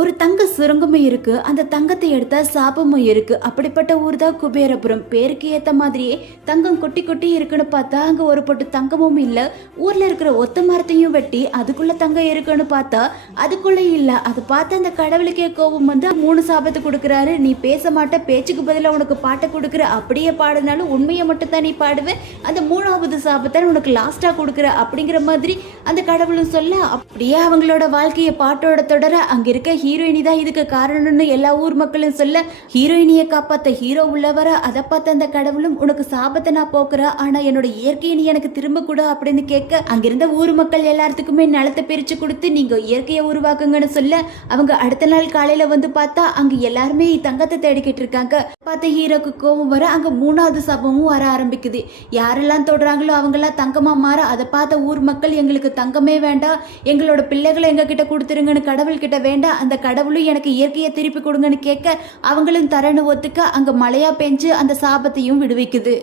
ஒரு தங்க சுரங்கமும் இருக்கு, அந்த தங்கத்தை எடுத்தா சாபமும் இருக்கு. அப்படிப்பட்ட ஊர் தான் குபேரபுரம். பேருக்கு ஏத்த மாதிரியே தங்கம் கொட்டி கொட்டி இருக்குன்னு பார்த்தா அங்க ஒரு பொட்டு தங்கமும் இல்ல. ஊர்ல இருக்கிற ஒத்த மரத்தையும் வெட்டி அதுக்குள்ள தங்கம் இருக்குன்னு பார்த்தா அதுக்குள்ள இல்ல. அதை பார்த்து அந்த கடவுளுக்கே கோபம் வந்து 3 சாபத்தை கொடுக்குறாரு. நீ பேச மாட்ட, பேச்சுக்கு பதிலாக உனக்கு பாட்டை கொடுக்குற, அப்படியே பாடினாலும் உண்மையை மட்டும் தான் நீ பாடுவேன், அந்த 3வது சாபத்தை உனக்கு லாஸ்டா கொடுக்குற அப்படிங்கிற மாதிரி அந்த கடவுளும் சொல்ல, அப்படியே அவங்களோட வாழ்க்கையை பாட்டோட தொடர அங்க இருக்க ஹீரோயினி தான் இதுக்கு காரணம்னு எல்லா ஊர் மக்களும் சொல்ல, ஹீரோயினியை காப்பாத்த ஹீரோ உள்ள வர, அதை பார்த்த அந்த கடவுளும் உனக்கு சாபத்தை நான் போக்குற, ஆனா என்னோட இயற்கையை நீ எனக்கு திரும்ப கூட அப்படின்னு கேட்க, அங்கிருந்த ஊர் மக்கள் எல்லாத்துக்குமே நிலத்தை பிரிச்சு கொடுத்து நீங்க இயற்கையை உருவாக்குங்கன்னு சொல்ல, அவங்க அடுத்த நாள் காலையில வந்து பார்த்தா அங்க எல்லாருமே தங்கத்தை தேடிக்கிட்டு இருக்காங்க. பார்த்த ஹீரோக்கு கோபம் வர அங்க 3வது சாபமும் வர ஆரம்பிக்குது. யாரெல்லாம் தொடுறாங்களோ அவங்கெல்லாம் தங்கமா மாற, அதை பார்த்த ஊர் மக்கள் எங்களுக்கு தங்கமே வேண்டாம், எங்களோட பிள்ளைகளை எங்க கிட்ட கொடுத்துருங்கன்னு கடவுள் கிட்ட வேண்டாம், அந்த கடவுளும் எனக்கு இயற்கையை திருப்பி கொடுங்கன்னு கேட்க அவங்களும் தரன்னு ஒத்துக்க அங்க மழையா பெஞ்சு அந்த சாபத்தையும் விடுவிக்குது.